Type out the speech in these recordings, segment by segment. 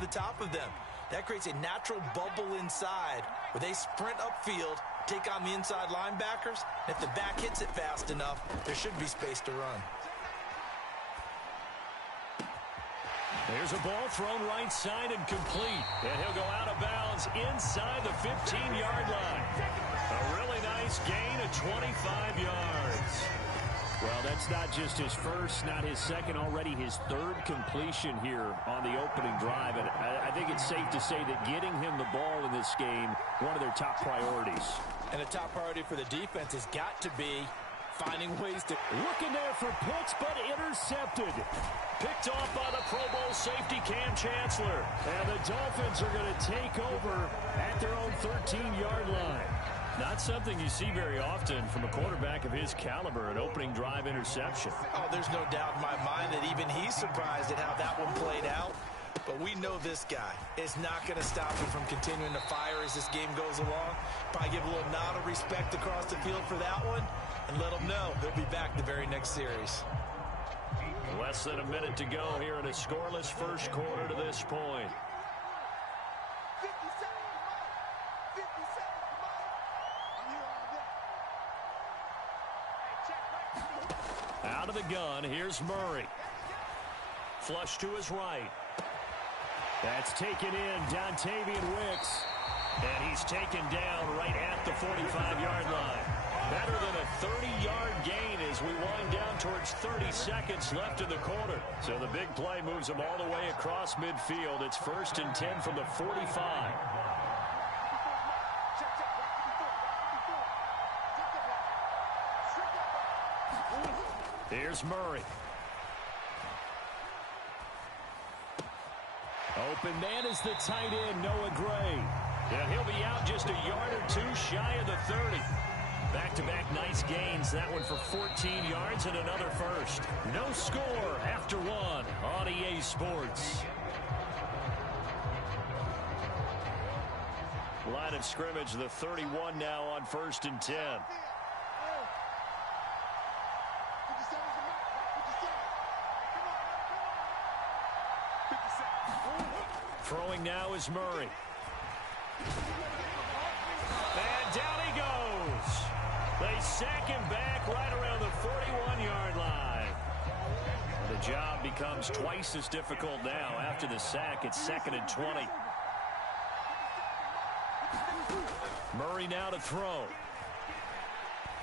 over the top of them. That creates a natural bubble inside where they sprint upfield, take on the inside linebackers. And if the back hits it fast enough, there should be space to run. There's a ball thrown right side and complete. And he'll go out of bounds inside the 15-yard line. A really nice gain of 25 yards. Well, that's not just his first, not his second, already his third completion here on the opening drive. And I think it's safe to say that getting him the ball in this game, one of their top priorities. And a top priority for the defense has got to be finding ways to... Looking there for Pitts, but intercepted. Picked off by the Pro Bowl safety Cam Chancellor. And the Dolphins are going to take over at their own 13-yard line. Not something you see very often from a quarterback of his caliber, an opening drive interception. Oh, there's no doubt in my mind that even he's surprised at how that one played out. But we know this guy is not going to stop him from continuing to fire as this game goes along. Probably give a little nod of respect across the field for that one and let him know they'll be back the very next series. Less than a minute to go here in a scoreless first quarter to this point. Out of the gun, here's Murray. Flush to his right. That's taken in, Dontavian Wicks. And he's taken down right at the 45-yard line. Better than a 30-yard gain as we wind down towards 30 seconds left in the quarter. So the big play moves him all the way across midfield. It's 1st and 10 from the 45. Here's Murray. Open man is the tight end, Noah Gray. And he'll be out just a yard or two shy of the 30. Back-to-back nice gains. That one for 14 yards and another first. No score after one on EA Sports. Line of scrimmage, the 31 now on 1st and 10. Throwing now is Murray. And down he goes. They sack him back right around the 41-yard line. The job becomes twice as difficult now. After the sack, it's 2nd and 20. Murray now to throw.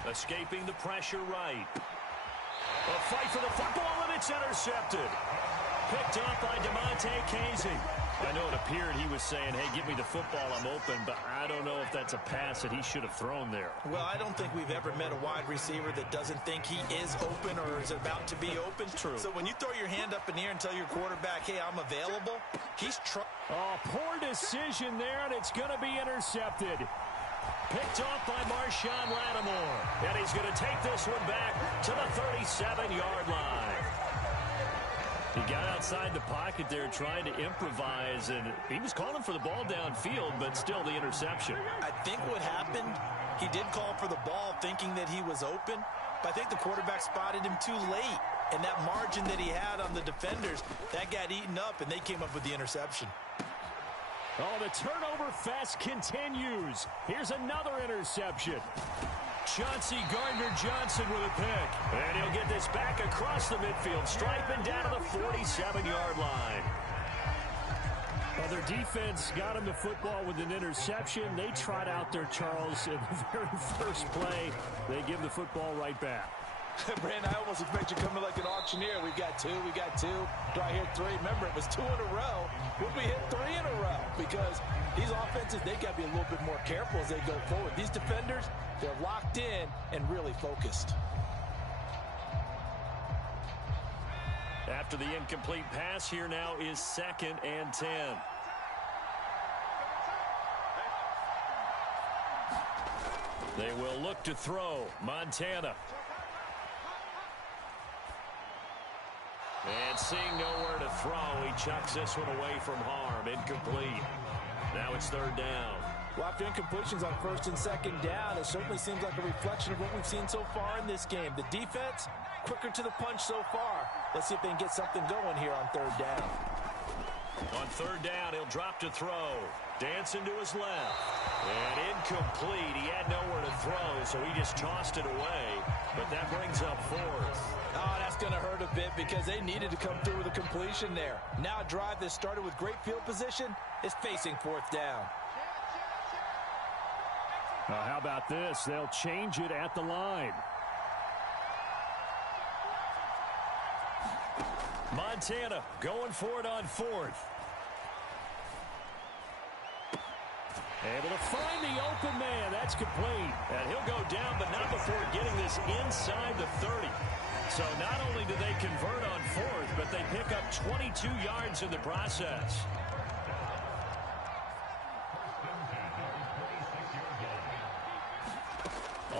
Escaping the pressure right. A fight for the football, and it's intercepted. Picked off by DeMonte Casey. I know it appeared he was saying, hey, give me the football, I'm open, but I don't know if that's a pass that he should have thrown there. Well, I don't think we've ever met a wide receiver that doesn't think he is open or is about to be open. True. So when you throw your hand up in the air and tell your quarterback, hey, I'm available, he's trying. Oh, poor decision there, and it's going to be intercepted. Picked off by Marshawn Lattimore. And he's going to take this one back to the 37-yard line. He got outside the pocket there trying to improvise, and he was calling for the ball downfield, but still the interception. I think what happened, he did call for the ball thinking that he was open, but I think the quarterback spotted him too late. And that margin that he had on the defenders, that got eaten up, and they came up with the interception. Oh, the turnover fest continues. Here's another interception. Chauncey Gardner-Johnson with a pick. And he'll get this back across the midfield, striping down to the 47-yard line. Well, their defense got him the football with an interception. They trot out there, Charles, in the very first play. They give the football right back. Brandon, I almost expect you coming like an auctioneer. We've got two. Do I hit three? Remember, it was 2 in a row. Would we hit 3 in a row? Because these offenses, they got to be a little bit more careful as they go forward. These defenders, they're locked in and really focused. After the incomplete pass, here now is 2nd and 10. They will look to throw. Montana. And seeing nowhere to throw, he chucks this one away from harm. Incomplete. Now it's 3rd down. Well, after incompletions on 1st and 2nd down, it certainly seems like a reflection of what we've seen so far in this game. The defense, quicker to the punch so far. Let's see if they can get something going here on 3rd down. On third down, he'll drop to throw. Dancing to his left. And incomplete. He had nowhere to throw, so he just tossed it away. But that brings up fourth. Oh, that's going to hurt a bit because they needed to come through with a completion there. Now a drive that started with great field position is facing fourth down. How about this? They'll change it at the line. Montana going for it on fourth. Able to find the open man. That's complete. And he'll go down, but not before getting this inside the 30. So not only do they convert on fourth, but they pick up 22 yards in the process.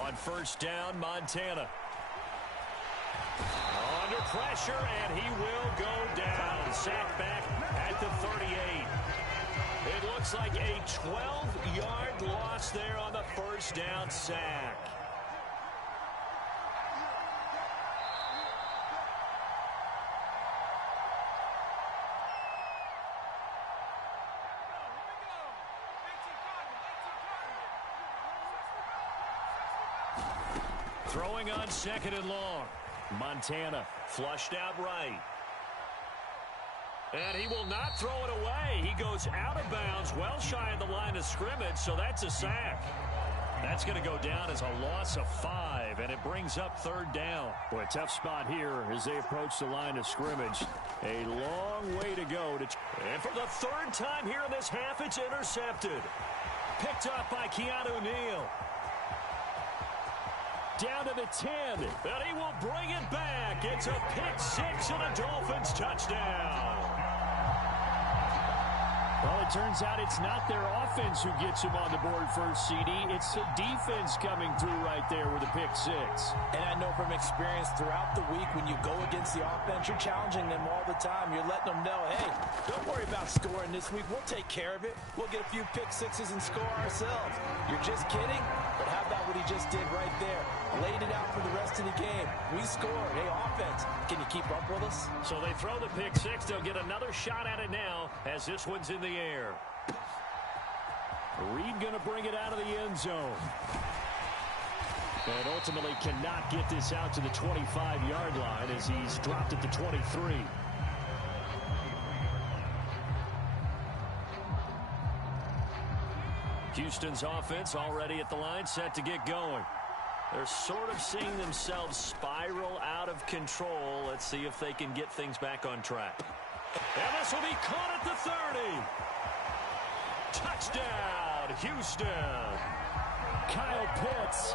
On first down, Montana. Under pressure, and he will go down. Sacked back at the 38. It looks like a 12-yard loss there on the first down sack. Throwing on second and long. Montana flushed out right. And he will not throw it away. He goes out of bounds, well shy of the line of scrimmage, so that's a sack. That's going to go down as a loss of 5, and it brings up third down. Boy, a tough spot here as they approach the line of scrimmage. A long way to go. And for the third time here in this half, it's intercepted. Picked up by Keanu Neal. Down to the 10, and he will bring it back. It's a pick six and a Dolphins touchdown. Well, it turns out it's not their offense who gets him on the board first, CD. It's the defense coming through right there with a pick six. And I know from experience throughout the week when you go against the offense, you're challenging them all the time. You're letting them know, hey, don't worry about scoring this week. We'll take care of it. We'll get a few pick sixes and score ourselves. You're just kidding? But how about what he just did right there? Laid it out for the rest of the game. We scored. Hey, offense, can you keep up with us? So they throw the pick six. They'll get another shot at it now as this one's in the air. Reed going to bring it out of the end zone. And ultimately cannot get this out to the 25-yard line as he's dropped at the 23. Houston's offense already at the line, set to get going. They're sort of seeing themselves spiral out of control. Let's see if they can get things back on track. And this will be caught at the 30. Touchdown, Houston. Kyle Pitts,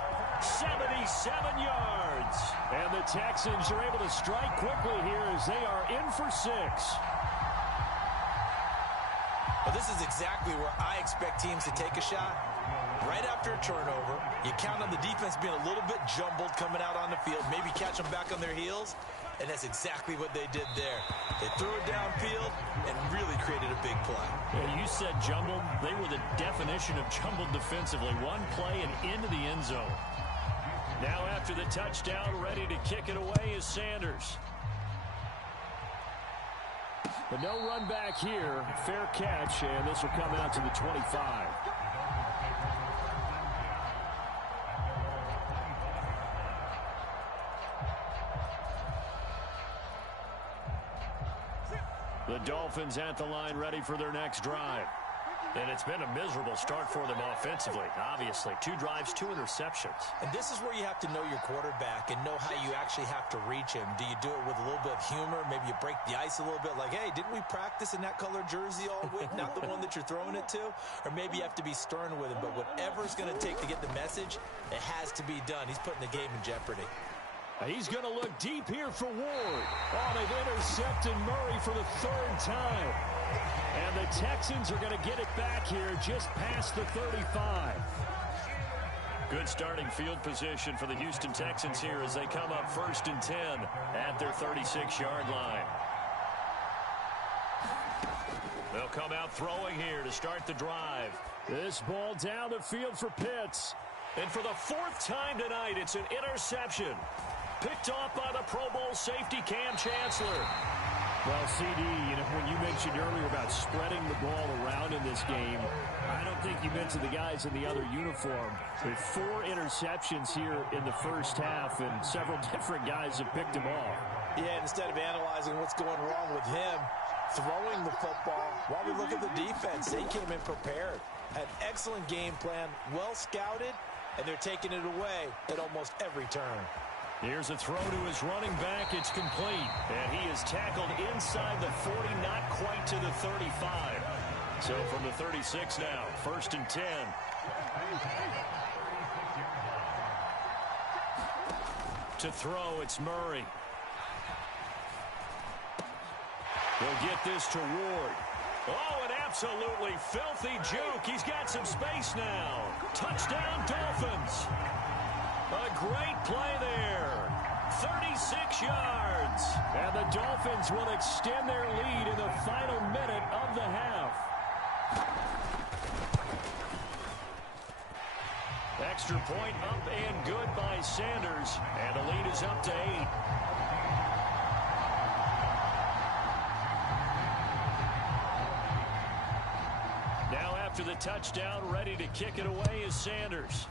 77 yards. And the Texans are able to strike quickly here as they are in for 6. Well, this is exactly where I expect teams to take a shot. Right after a turnover, you count on the defense being a little bit jumbled coming out on the field, maybe catch them back on their heels, and that's exactly what they did there. They threw it downfield and really created a big play. Yeah, you said jumbled. They were the definition of jumbled defensively. One play and into the end zone. Now after the touchdown, ready to kick it away is Sanders. But no run back here. Fair catch, and this will come out to the 25. The Dolphins at the line ready for their next drive. And it's been a miserable start for them offensively, obviously. 2 drives, 2 interceptions. And this is where you have to know your quarterback and know how you actually have to reach him. Do you do it with a little bit of humor? Maybe you break the ice a little bit like, hey, didn't we practice in that color jersey all week? Not the one that you're throwing it to? Or maybe you have to be stern with him. But whatever it's going to take to get the message, it has to be done. He's putting the game in jeopardy. He's going to look deep here for Ward. Oh, they've intercepted Murray for the 3rd time. And the Texans are going to get it back here just past the 35. Good starting field position for the Houston Texans here as they come up 1st and 10 at their 36-yard line. They'll come out throwing here to start the drive. This ball down the field for Pitts. And for the 4th time tonight, it's an interception. Picked off by the Pro Bowl safety Cam Chancellor. Well, CD, when you mentioned earlier about spreading the ball around in this game, I don't think you mentioned the guys in the other uniform. With 4 interceptions here in the first half, and several different guys have picked them off. Yeah, instead of analyzing what's going wrong with him, throwing the football, while we look at the defense, they came in prepared. An excellent game plan, well scouted, and they're taking it away at almost every turn. Here's a throw to his running back. It's complete. And he is tackled inside the 40, not quite to the 35. So from the 36 now, 1st and 10. To throw, it's Murray. He'll get this to Ward. Oh, an absolutely filthy juke. He's got some space now. Touchdown, Dolphins. A great play there. 36 yards. And the Dolphins will extend their lead in the final minute of the half. Extra point up and good by Sanders. And the lead is up to 8. Now after the touchdown, ready to kick it away is Sanders.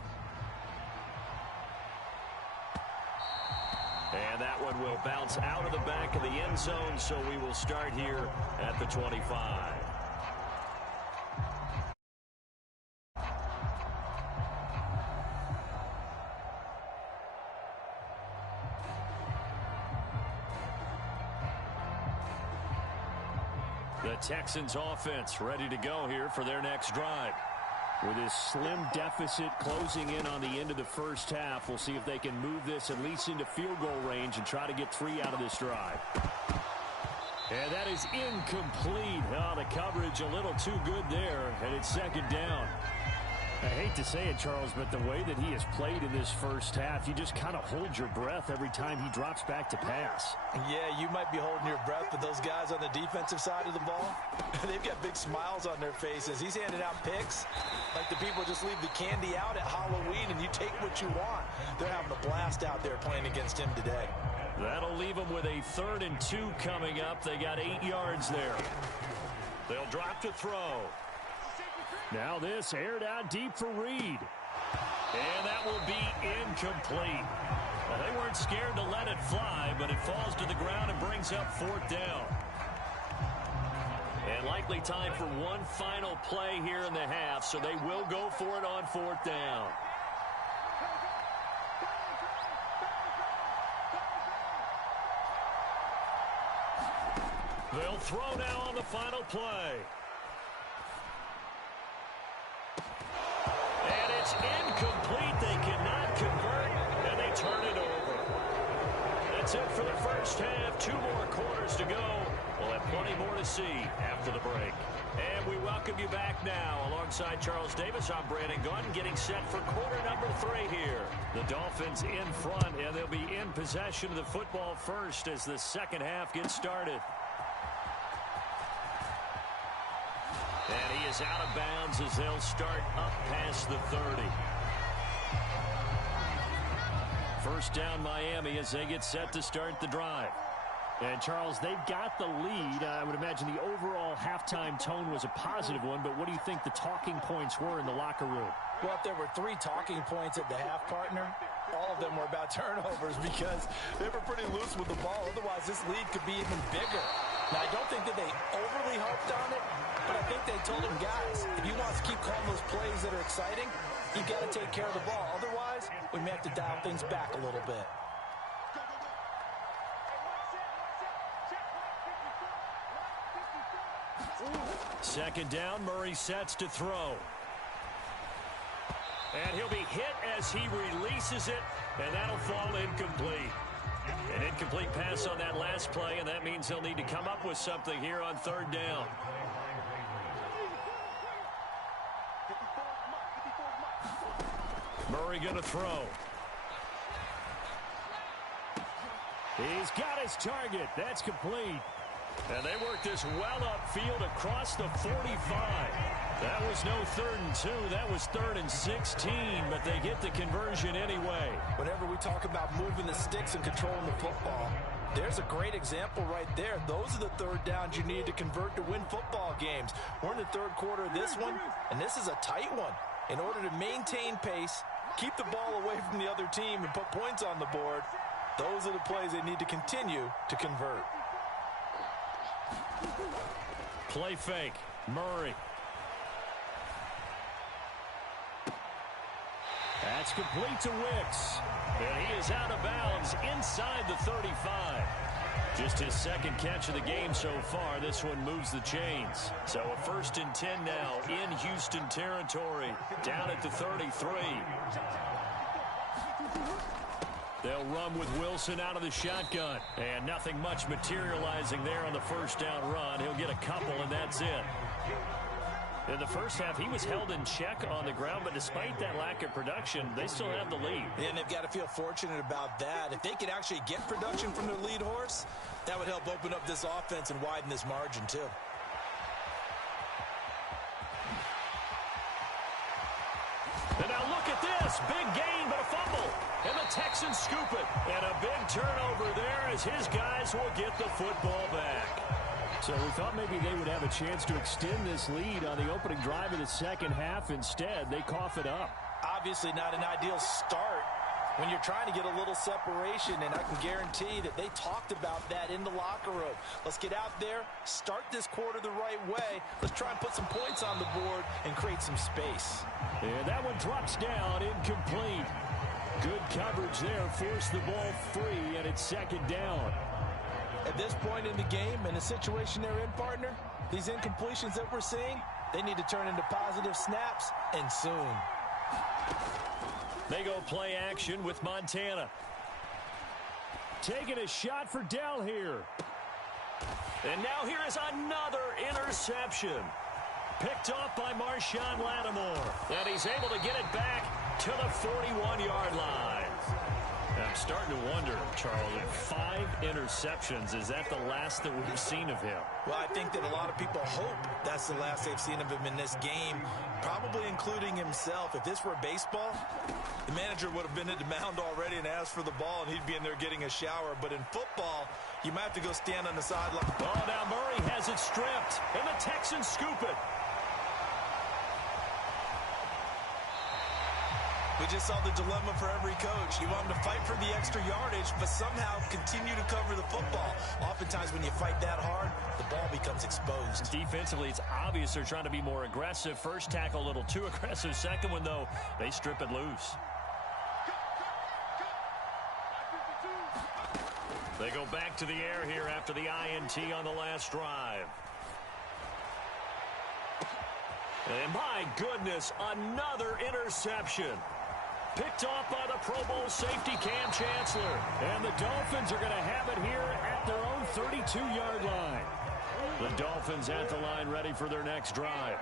And that one will bounce out of the back of the end zone, so we will start here at the 25. The Texans offense ready to go here for their next drive. With his slim deficit closing in on the end of the first half, we'll see if they can move this at least into field goal range and try to get 3 out of this drive. And that is incomplete. Oh, the coverage a little too good there, and it's 2nd down. I hate to say it, Charles, but the way that he has played in this first half, you just kind of hold your breath every time he drops back to pass. Yeah, you might be holding your breath, but those guys on the defensive side of the ball, they've got big smiles on their faces. He's handing out picks like the people just leave the candy out at Halloween and you take what you want. They're having a blast out there playing against him today. That'll leave them with a 3rd and 2 coming up. They got 8 yards there. They'll drop to throw. Now this aired out deep for Reed. And that will be incomplete. Well, they weren't scared to let it fly, but it falls to the ground and brings up 4th down. And likely time for one final play here in the half, so they will go for it on 4th down. They'll throw now on the final play. And it's incomplete. They cannot convert, and they turn it over. That's it for the first half. 2 more quarters to go. We'll have plenty more to see after the break. And we welcome you back now. Alongside Charles Davis, I'm Brandon Gunn, getting set for quarter number 3 here. The Dolphins in front, and they'll be in possession of the football first as the second half gets started. And he is out of bounds as they'll start up past the 30. First down Miami as they get set to start the drive. And, Charles, they've got the lead. I would imagine the overall halftime tone was a positive one, but what do you think the talking points were in the locker room? Well, if there were 3 talking points at the half, partner, all of them were about turnovers because they were pretty loose with the ball. Otherwise, this lead could be even bigger. Now, I don't think that they overly harped on it, but I think they told them, guys, if you want us to keep calling those plays that are exciting, you've got to take care of the ball. Otherwise, we may have to dial things back a little bit. Second down, Murray sets to throw. And he'll be hit as he releases it, and that'll fall incomplete. An incomplete pass on that last play, and that means they'll need to come up with something here on 3rd down. Murray going to throw. He's got his target. That's complete. And they work this well upfield across the 45. That was no 3rd and 2. That was 3rd and 16, but they get the conversion anyway. Whenever we talk about moving the sticks and controlling the football, there's a great example right there. Those are the third downs you need to convert to win football games. We're in the third quarter of this one, and this is a tight one. In order to maintain pace, keep the ball away from the other team, and put points on the board, those are the plays they need to continue to convert. Play fake. Murray. That's complete to Wicks. And he is out of bounds inside the 35. Just his second catch of the game so far. This one moves the chains. So a 1st and 10 now in Houston territory. Down at the 33. They'll run with Wilson out of the shotgun. And nothing much materializing there on the first down run. He'll get a couple, and that's it. In the first half, he was held in check on the ground, but despite that lack of production, they still have the lead. And they've got to feel fortunate about that. If they could actually get production from their lead horse, that would help open up this offense and widen this margin, too. And now look at this. Big gain, but a fumble. And the Texans scoop it. And a big turnover there as his guys will get the football back. So we thought maybe they would have a chance to extend this lead on the opening drive of the second half. Instead, they cough it up. Obviously not an ideal start when you're trying to get a little separation, and I can guarantee that they talked about that in the locker room. Let's get out there, start this quarter the right way. Let's try and put some points on the board and create some space. And that one drops down, incomplete. Good coverage there, forced the ball free, and it's 2nd down. At this point in the game, in the situation they're in, partner, these incompletions that we're seeing, they need to turn into positive snaps, and soon. They go play action with Montana. Taking a shot for Dell here. And now here is another interception. Picked off by Marshawn Lattimore. And he's able to get it back to the 41-yard line. I'm starting to wonder, Charlie, 5 interceptions, is that the last that we've seen of him? Well, I think that a lot of people hope that's the last they've seen of him in this game, probably including himself. If this were baseball, the manager would have been at the mound already and asked for the ball, and he'd be in there getting a shower. But in football, you might have to go stand on the sideline. Oh, now Murray has it stripped, and the Texans scoop it. We just saw the dilemma for every coach. You want them to fight for the extra yardage, but somehow continue to cover the football. Oftentimes when you fight that hard, the ball becomes exposed. Defensively, it's obvious they're trying to be more aggressive. First tackle a little too aggressive. Second one, though, they strip it loose. They go back to the air here after the INT on the last drive. And my goodness, another interception. Picked off by the Pro Bowl safety Cam Chancellor. And the Dolphins are going to have it here at their own 32-yard line. The Dolphins at the line ready for their next drive.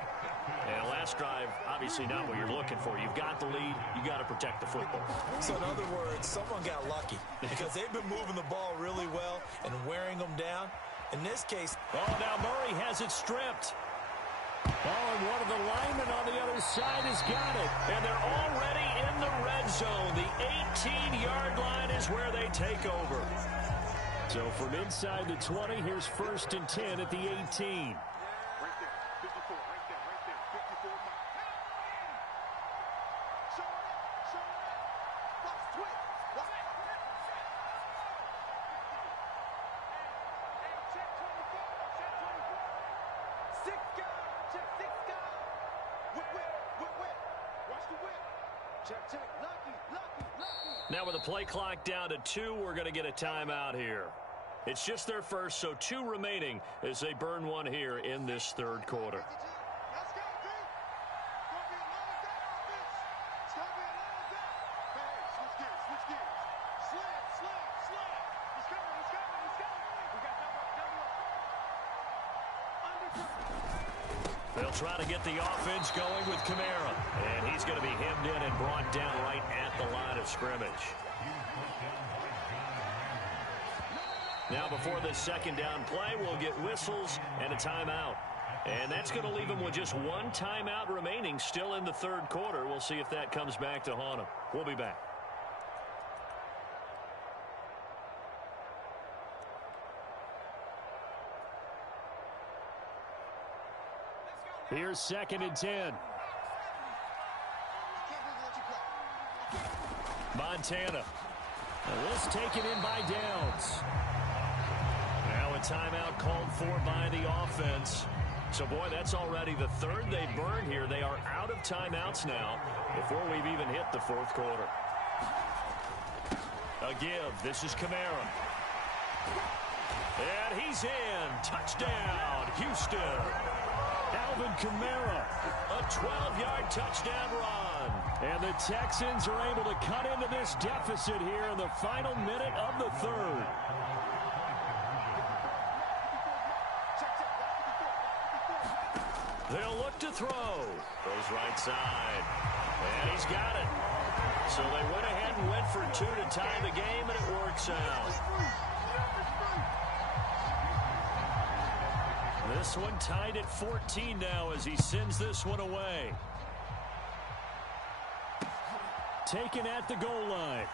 And last drive, obviously not what you're looking for. You've got the lead. You got to protect the football. So in other words, someone got lucky because they've been moving the ball really well and wearing them down. In this case, oh, now Murray has it stripped. Oh, and one of the linemen on the other side has got it. And they're already in the red zone. The 18-yard line is where they take over. So from inside the 20, here's 1st and 10 at the 18. Now with the play clock down to 2, we're going to get a timeout here. It's just their first, so 2 remaining as they burn one here in this third quarter. They'll try to get the offense going with Kamara. And he's going to be hemmed in and brought down right at the line of scrimmage. Now before this second down play, we'll get whistles and a timeout. And that's going to leave them with just one timeout remaining still in the third quarter. We'll see if that comes back to haunt them. We'll be back. Here's 2nd and 10. Montana. Now this taken in by Downs. Now a timeout called for by the offense. So, boy, that's already the third they've burned here. They are out of timeouts now before we've even hit the fourth quarter. A give. This is Kamara. And he's in. Touchdown, Houston. Alvin Kamara, a 12-yard touchdown run. And the Texans are able to cut into this deficit here in the final minute of the third. They'll look to throw. Goes right side. And he's got it. So they went ahead and went for two to tie the game, and it works out. This one tied at 14 now as he sends this one away. Taken at the goal line.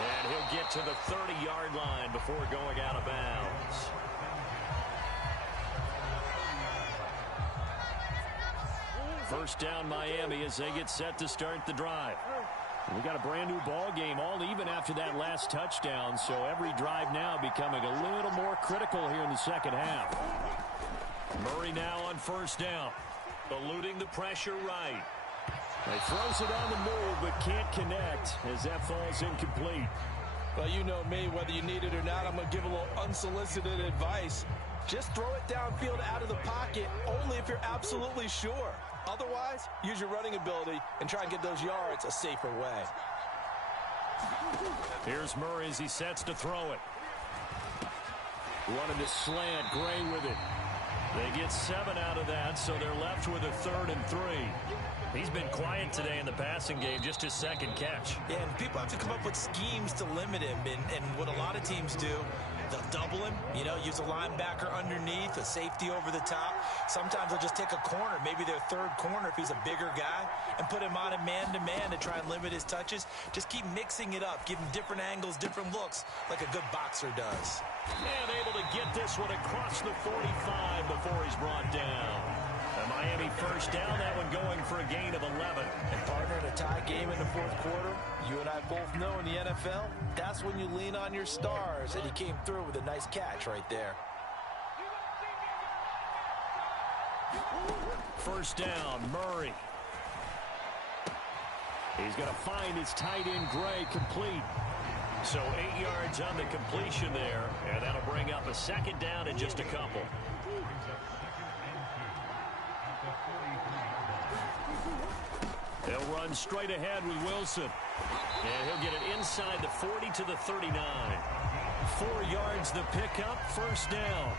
And he'll get to the 30-yard line before going out of bounds. First down Miami as they get set to start the drive. We got a brand new ball game, all even after that last touchdown, so every drive now becoming a little more critical here in the second half. Murray now on first down, eluding the pressure right. He throws it on the move but can't connect as that falls incomplete. Well, you know me, whether you need it or not, I'm going to give a little unsolicited advice. Just throw it downfield out of the pocket only if you're absolutely sure. Otherwise, use your running ability and try and get those yards a safer way. Here's Murray as he sets to throw it. Running the slant, Gray with it. They get 7 out of that, so they're left with a 3rd and 3. He's been quiet today in the passing game, just his second catch. Yeah, and people have to come up with schemes to limit him, and what a lot of teams do, they'll double him, use a linebacker underneath, a safety over the top. Sometimes they'll just take a corner, maybe their third corner if he's a bigger guy, and put him on a man-to-man to try and limit his touches. Just keep mixing it up, give him different angles, different looks, like a good boxer does. And able to get this one across the 45 before he's brought down. A Miami first down, that one going for a gain of 11. And partner, in a tie game in the fourth quarter, you and I both know in the NFL, that's when you lean on your stars, and he came through with a nice catch right there. First down, Murray. He's going to find his tight end, Gray, complete. So 8 yards on the completion there, and that'll bring up a second down in just a couple. They'll run straight ahead with Wilson. And he'll get it inside the 40 to the 39. 4 yards the pickup, first down.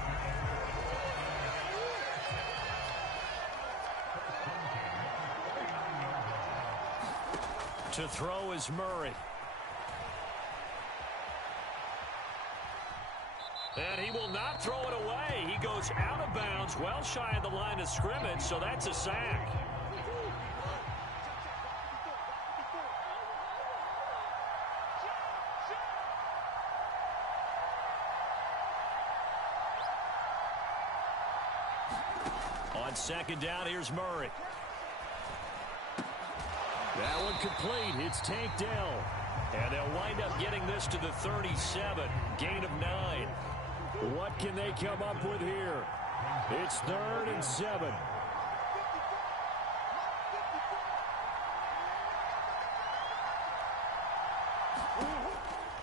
To throw is Murray. And he will not throw it away. He goes out of bounds, well shy of the line of scrimmage, so that's a sack. On second down, here's Murray. That one complete. It's Tank Dell. And they'll wind up getting this to the 37. Gain of 9. What can they come up with here? It's 3rd and 7.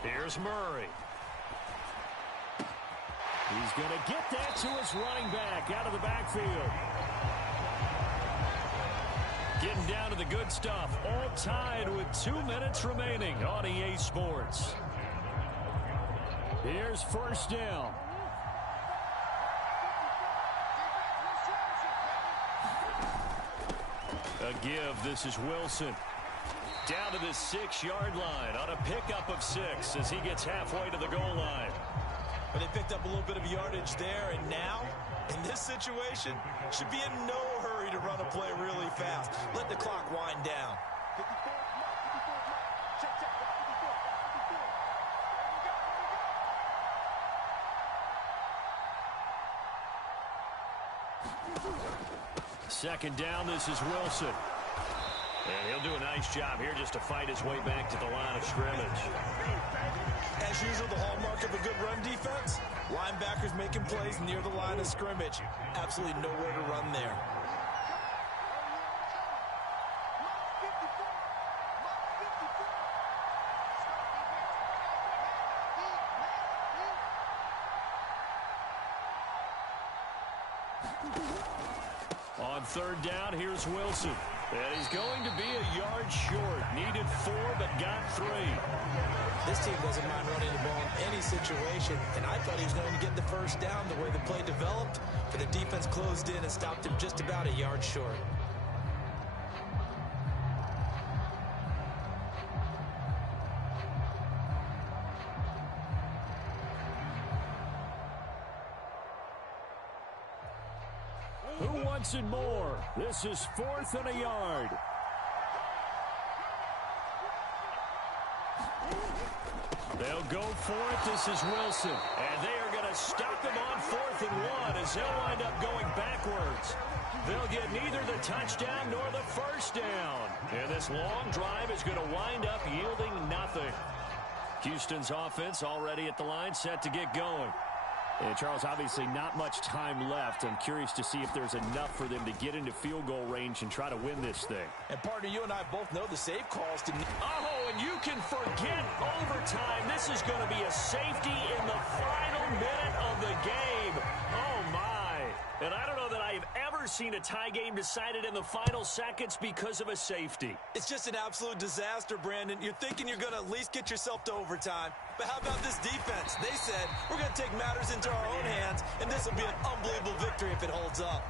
Here's Murray. He's going to get that to his running back out of the backfield. Getting down to the good stuff. All tied with 2 minutes remaining on EA Sports. Here's first down. A give. This is Wilson. Down to the 6-yard line on a pickup of 6 as he gets halfway to the goal line. But they picked up a little bit of yardage there, and now, in this situation, should be in no hurry to run a play really fast. Let the clock wind down. Second down, this is Wilson. And he'll do a nice job here just to fight his way back to the line of scrimmage. As usual, the hallmark of a good run defense, linebackers making plays near the line of scrimmage. Absolutely nowhere to run there. On third down, here's Wilson. And he's going to be a yard short. Needed 4, but got 3. This team doesn't mind running the ball in any situation, and I thought he was going to get the first down the way the play developed, but the defense closed in and stopped him just about a yard short. Who wants it more? This is 4th and a yard. They'll go for it. This is Wilson. And they are going to stop him on 4th and 1 as he'll wind up going backwards. They'll get neither the touchdown nor the first down. And this long drive is going to wind up yielding nothing. Houston's offense already at the line, set to get going. And Charles, obviously not much time left. I'm curious to see if there's enough for them to get into field goal range and try to win this thing. And partner, you and I both know the save calls to... Oh, and you can forget overtime. This is going to be a safety in the final minute of the game. Oh, my. And I don't know that I've ever seen a tie game decided in the final seconds because of a safety. It's just an absolute disaster, Brandon. You're thinking you're going to at least get yourself to overtime. But how about this defense? They said, we're going to take matters into our own hands, and this will be an unbelievable victory if it holds up.